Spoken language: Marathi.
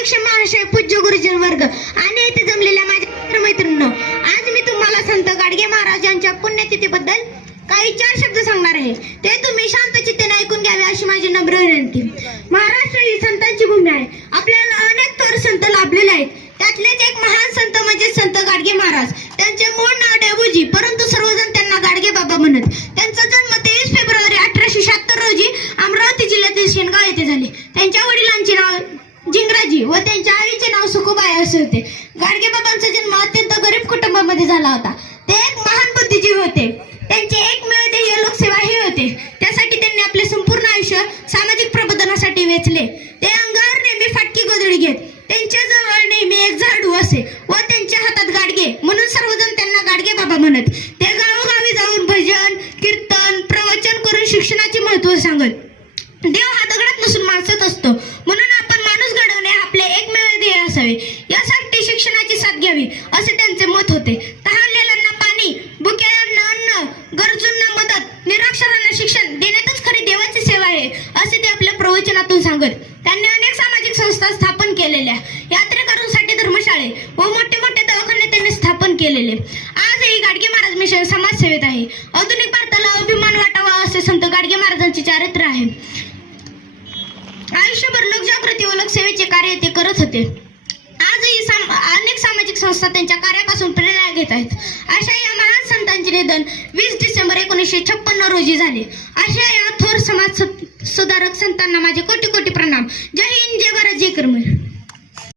अध्यक्ष महाशय, पूज्य गुरुजन वर्ग आणि येथे जमलेल्या माझ्या मैत्रिणींनो, आज मी तुम्हाला संत गाडगे महाराज यांच्या पुण्यतिथीबद्दल काही 4 शब्द सांगणार आहे. ते तुम्ही शांतचित्तेने ऐकून घ्यावे अशी माझी नम्र विनंती. महाराष्ट्र ही संतांची भूमी आहे. आपल्याला अनेक थोर संत लाभलेले आहेत. त्यातलेच एक महान संत म्हणजे संत गाडगे महाराज. त्यांचे मूळ नाव डेबूजी, परंतु सर्वजण त्यांना गाडगे बाबा म्हणत. त्यांचा जन्म 23 फेब्रुवारी 1876 रोजी अमरावती जिल्ह्यातील शेनगाव येथे झाले. त्यांच्या वडिलांचे नाव जिंगराजी व त्यांच्या आईचे नाव सुखुबाई असे होते. गाडगे बाबांचा जन्म अत्यंत गरीब कुटुंबामध्ये झाला होता. ते एक महान बुद्धिजीवी होते. त्यांचे एकमेव ध्येय लोकसेवा हे होते. त्यासाठी त्यांनी आपले संपूर्ण आयुष्य सामाजिक प्रबोधनासाठी वेचले. ते अंगावर नेहमी फाटकी गोधडी घेत. त्यांच्या जवळ नेहमी एक झाडू असे व त्यांच्या हातात गाडगे, म्हणून सर्वजण त्यांना गाडगे बाबा म्हणत. ते गावोगावी जाऊन भजन, कीर्तन, प्रवचन करून शिक्षणाचे महत्त्व सांगत. देव हा दगडात नसून माणसात असतो, म्हणून आपण माणूस घडवणे आपले एकमेव ध्येय असावे. यासाठी शिक्षणाची साथ घ्यावी असे त्यांचे मत होते. तहानलेल्यांना पाणी, भुक्यांना अन्न, गरजूंना मदत, निरक्षरांना शिक्षण देण्यातच खरी देवाची सेवा आहे असे ते आपल्या प्रवचनातून सांगत. त्यांनी अनेक सामाजिक संस्था स्थापन केलेल्या, यात्रेकरूंसाठी धर्मशाळे व मोठे मोठे दवाखाने त्यांनी स्थापन केलेले. आजही गाडगे महाराज मिशन समाजसेवेत आहे. आधुनिक भारताला अभिमान वाटावा असे संत गाडगे महाराजांचे चारित्र्य आहे. आयुष्यभर लोकजागृती व लोकसेवेचे कार्य ते करत होते. आजही अनेक सामाजिक संस्था त्यांच्या कार्यापासून प्रेरणा घेत आहेत. अशा या महान संतांचे निधन 20 डिसेंबर 1956 रोजी झाले. अशा या थोर समाज सुधारक संतांना माझे कोटी कोटी प्रणाम. जय हिंद, जय भारत, जय कर्मवीर.